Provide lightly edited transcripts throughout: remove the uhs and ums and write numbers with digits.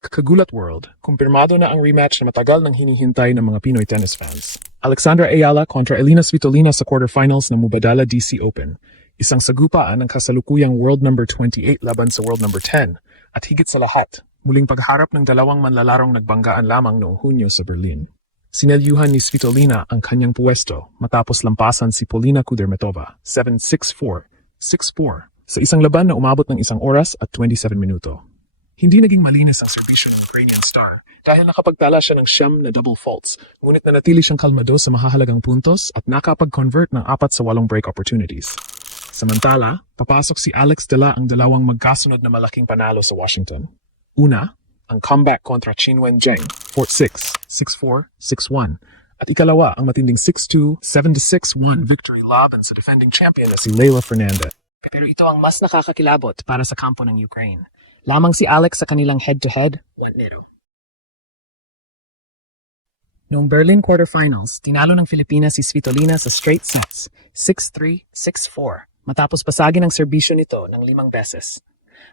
Kagulat World, kumpirmado na ang rematch na matagal nang hinihintay ng mga Pinoy tennis fans. Alexandra Ayala kontra Elina Svitolina sa quarterfinals ng Mubadala DC Open. Isang sagupaan ng kasalukuyang world number 28 laban sa world number 10. At higit sa lahat, muling pagharap ng dalawang manlalarong nagbanggaan lamang noong Hunyo sa Berlin. Sinelyuhan ni Svitolina ang kanyang puwesto matapos lampasan si Polina Kudermetova 7-6-4, 6-4 sa isang laban na umabot ng 1 oras at 27 minuto. Hindi naging malinis ang serbisyo ng Ukrainian star dahil nakapagtala siya ng 9 na double faults, ngunit nanatili siyang kalmado sa mahahalagang puntos at nakapag-convert ng 4 sa 8 break opportunities. Samantala, papasok si Alex Dela ang dalawang magkasunod na malaking panalo sa Washington. Una, ang comeback kontra Qin Wenjing, 4-6, 6-4, 6-1. At ikalawa, ang matinding 6-2, 7-6-1 victory laban sa defending champion na si Leylah Fernandez. Pero ito ang mas nakakakilabot para sa kampo ng Ukraine. Lamang si Alex sa kanilang head-to-head, 1-0. Noong Berlin quarterfinals, tinalo ng Pilipinas si Svitolina sa straight sets, 6-3, 6-4, matapos pasagin ang serbisyo nito ng 5 beses.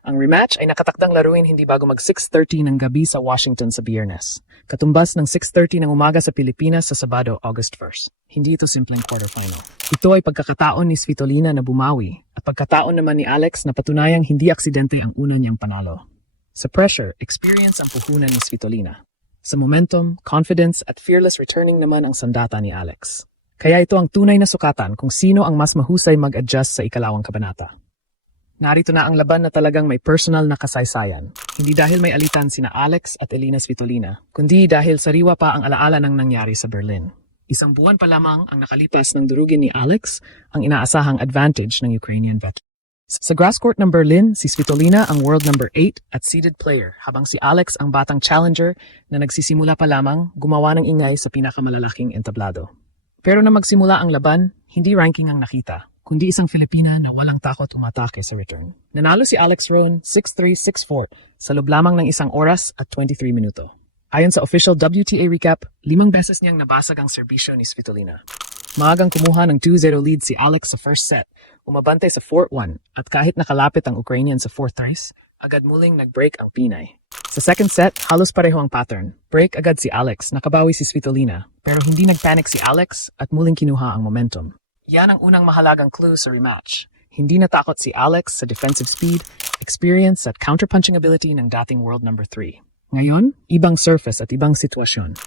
Ang rematch ay nakatakdang laruin hindi bago mag 6:30 ng gabi sa Washington sa Biyernes, katumbas ng 6:30 ng umaga sa Pilipinas sa Sabado, August 1. Hindi ito simpleng quarterfinal. Ito ay pagkakataon ni Svitolina na bumawi at pagkataon naman ni Alex na patunayang hindi aksidente ang una niyang panalo. Sa pressure, experience ang puhunan ni Svitolina. Sa momentum, confidence at fearless returning naman ang sandata ni Alex. Kaya ito ang tunay na sukatan kung sino ang mas mahusay mag-adjust sa ikalawang kabanata. Narito na ang laban na talagang may personal na kasaysayan. Hindi dahil may alitan sina Alex at Elina Svitolina, kundi dahil sariwa pa ang alaala ng nangyari sa Berlin. 1 buwan pa lamang ang nakalipas ng durugin ni Alex ang inaasahang advantage ng Ukrainian veteran. Sa grass court ng Berlin, si Svitolina ang world number 8 at seeded player, habang si Alex ang batang challenger na nagsisimula pa lamang gumawa ng ingay sa pinakamalalaking entablado. Pero na magsimula ang laban, hindi ranking ang nakita, kundi isang Filipina na walang takot umatake sa return. Nanalo si Alex Roan 6-3, 6-4 sa loob lamang ng 1 oras at 23 minuto. Ayon sa official WTA recap, 5 beses niyang nabasag ang serbisyo ni Svitolina. Maagang kumuha ng 2-0 lead si Alex sa first set, umabante sa 4-1 at kahit nakalapit ang Ukrainian sa 4th race, agad muling nag-break ang Pinay. Sa second set, halos pareho ang pattern. Break agad si Alex, nakabawi si Svitolina, pero hindi nagpanic si Alex at muling kinuha ang momentum. Yan ang unang mahalagang clue sa rematch. Hindi natakot si Alex sa defensive speed, experience at counterpunching ability ng dating world number 3. Ngayon, ibang surface at ibang sitwasyon.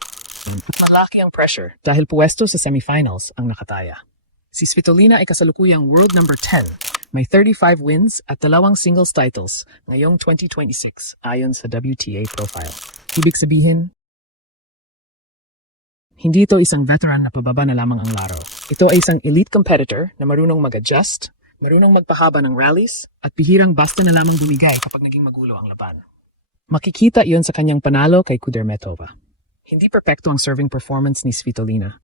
Malaki ang pressure dahil puwesto sa semifinals ang nakataya. Si Svitolina ay kasalukuyang world number 10. May 35 wins at 2 singles titles ngayong 2026 ayon sa WTA profile. Ibig sabihin, hindi ito isang veteran na pababa na lamang ang laro. Ito ay isang elite competitor na marunong mag-adjust, marunong magpahaba ng rallies, at bihirang basta na lamang bumigay kapag naging magulo ang laban. Makikita iyon sa kanyang panalo kay Kudermetova. Hindi perpekto ang serving performance ni Svitolina.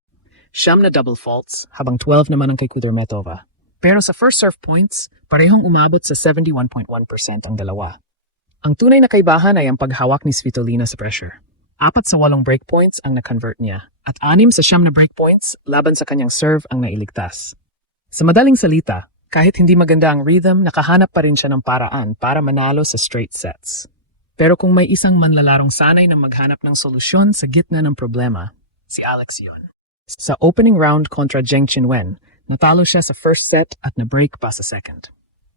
9 na double faults, habang 12 naman ang kay Kudermetova. Pero sa first serve points, parehong umabot sa 71.1% ang dalawa. Ang tunay na kaibahan ay ang paghawak ni Svitolina sa pressure. 4 sa 8 breakpoints ang na-convert niya, at 6 sa 9 na breakpoints laban sa kanyang serve ang nailigtas. Sa madaling salita, kahit hindi maganda ang rhythm, nakahanap pa rin siya ng paraan para manalo sa straight sets. Pero kung may isang manlalarong sanay na maghanap ng solusyon sa gitna ng problema, si Alex yun. Sa opening round kontra Zheng Qinwen, natalo siya sa first set at na-break pa sa second.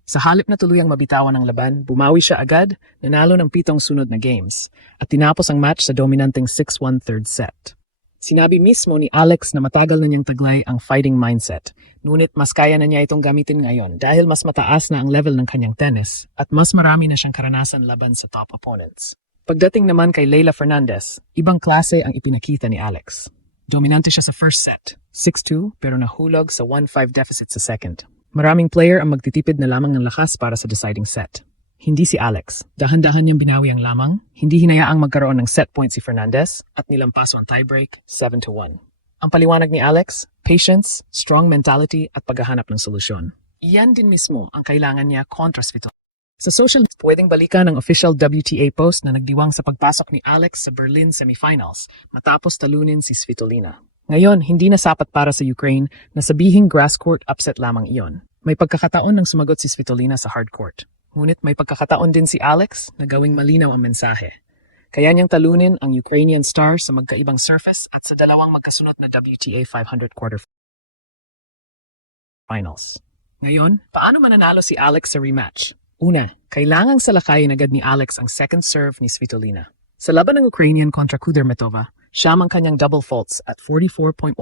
Sa halip na tuluyang mabitawan ng laban, bumawi siya agad, nanalo ng 7 sunod na games, at tinapos ang match sa dominanteng 6-1 third set. Sinabi mismo ni Alex na matagal na niyang taglay ang fighting mindset, ngunit mas kaya na niya itong gamitin ngayon dahil mas mataas na ang level ng kanyang tennis at mas marami na siyang karanasan laban sa top opponents. Pagdating naman kay Leylah Fernandez, ibang klase ang ipinakita ni Alex. Dominante siya sa first set, 6-2 pero nahulog sa 1-5 deficit sa second. Maraming player ang magtitipid na lamang ng lakas para sa deciding set. Hindi si Alex. Dahan-dahan niyang binawi ang lamang, hindi hinayaang magkaroon ng set point si Fernandez at nilampaso ang tiebreak 7-1. Ang paliwanag ni Alex, patience, strong mentality at paghahanap ng solusyon. Iyan din mismo ang kailangan niya kontra Svitolina. Sa social, pwedeng balikan ang official WTA post na nagdiwang sa pagpasok ni Alex sa Berlin semifinals matapos talunin si Svitolina. Ngayon, hindi na sapat para sa Ukraine na sabihing grass court upset lamang iyon. May pagkakataon ng sumagot si Svitolina sa hard court. Ngunit may pagkakataon din si Alex na gawing malinaw ang mensahe. Kaya niyang talunin ang Ukrainian star sa magkaibang surface at sa dalawang magkasunod na WTA 500 quarterfinals. Ngayon, paano mananalo si Alex sa rematch? Una, kailangang salakayin agad ni Alex ang second serve ni Svitolina. Sa laban ng Ukrainian kontra Kudermetova, siyam ang kanyang double faults at 44.11%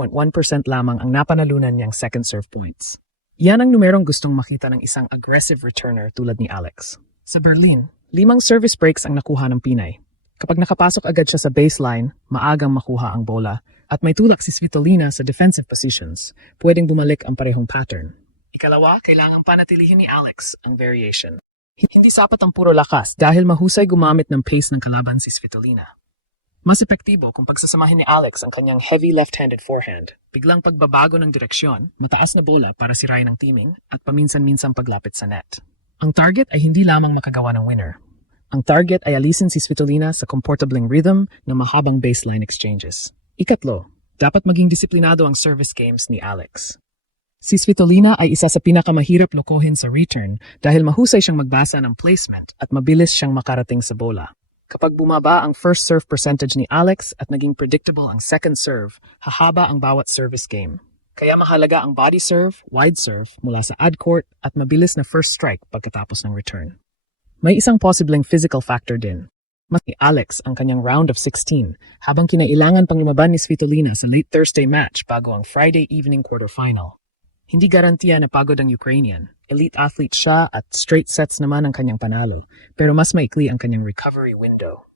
lamang ang napanalunan niyang second serve points. Yan ang numerong gustong makita ng isang aggressive returner tulad ni Alex. Sa Berlin, 5 service breaks ang nakuha ng Pinay. Kapag nakapasok agad siya sa baseline, maagang makuha ang bola at may tulak si Svitolina sa defensive positions, pwedeng bumalik ang parehong pattern. Ikalawa, kailangang panatilihin ni Alex ang variation. Hindi sapat ang puro lakas dahil mahusay gumamit ng pace ng kalaban si Svitolina. Mas epektibo kung pagsasamahin ni Alex ang kanyang heavy left-handed forehand, biglang pagbabago ng direksyon, mataas na bola para sirain ang teaming, at paminsan-minsang paglapit sa net. Ang target ay hindi lamang makagawa ng winner. Ang target ay alisin si Svitolina sa comfortabling rhythm ng mahabang baseline exchanges. Ikatlo, dapat maging disiplinado ang service games ni Alex. Si Svitolina ay isa sa pinakamahirap lokohin sa return dahil mahusay siyang magbasa ng placement at mabilis siyang makarating sa bola. Kapag bumaba ang first serve percentage ni Alex at naging predictable ang second serve, hahaba ang bawat service game. Kaya mahalaga ang body serve, wide serve mula sa ad court at mabilis na first strike pagkatapos ng return. May isang posibleng physical factor din. Mas ni Alex ang kanyang round of 16 habang kinailangan pang lumaban ni Svitolina sa late Thursday match bago ang Friday evening quarterfinal. Hindi garantiya na pagod ang Ukrainian. Elite athlete siya at straight sets naman ang kanyang panalo, pero mas maikli ang kanyang recovery window.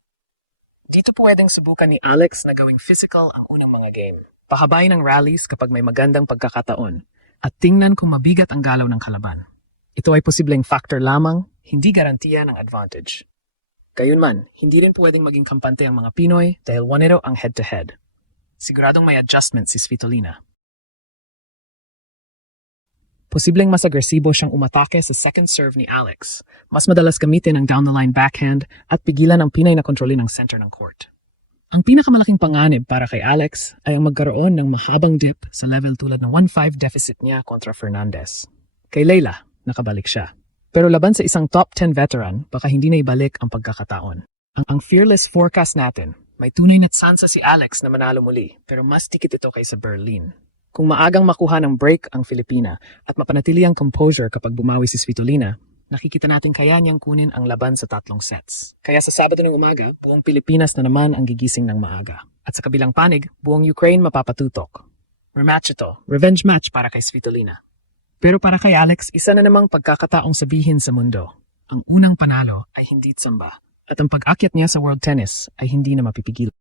Dito pwedeng subukan ni Alex na gawing physical ang unang mga game. Pahabain ang rallies kapag may magandang pagkakataon at tingnan kung mabigat ang galaw ng kalaban. Ito ay posibleng factor lamang, hindi garantiya ng advantage. Gayunman, hindi rin pwedeng maging kampante ang mga Pinoy dahil 1-0 ang head-to-head. Siguradong may adjustment si Svitolina. Posibleng mas agresibo siyang umatake sa second serve ni Alex. Mas madalas gamitin ang down-the-line backhand at pigilan ang Pinay na kontrolin ang center ng court. Ang pinakamalaking panganib para kay Alex ay ang magkaroon ng mahabang dip sa level tulad ng 1-5 deficit niya kontra Fernandez. Kay Leylah, nakabalik siya. Pero laban sa isang top 10 veteran, baka hindi na ibalik ang pagkakataon. Ang fearless forecast natin, may tunay na tsansa si Alex na manalo muli, pero mas tikit ito kaysa Berlin. Kung maagang makuha ng break ang Filipina at mapanatili ang composure kapag bumawi si Svitolina, nakikita natin kaya niyang kunin ang laban sa 3 sets. Kaya sa Sabado ng umaga, buong Pilipinas na naman ang gigising ng maaga. At sa kabilang panig, buong Ukraine mapapatutok. Rematch ito, revenge match para kay Svitolina. Pero para kay Alex, isa na namang pagkakataong sabihin sa mundo. Ang unang panalo ay hindi tsamba at ang pag-akyat niya sa world tennis ay hindi na mapipigil.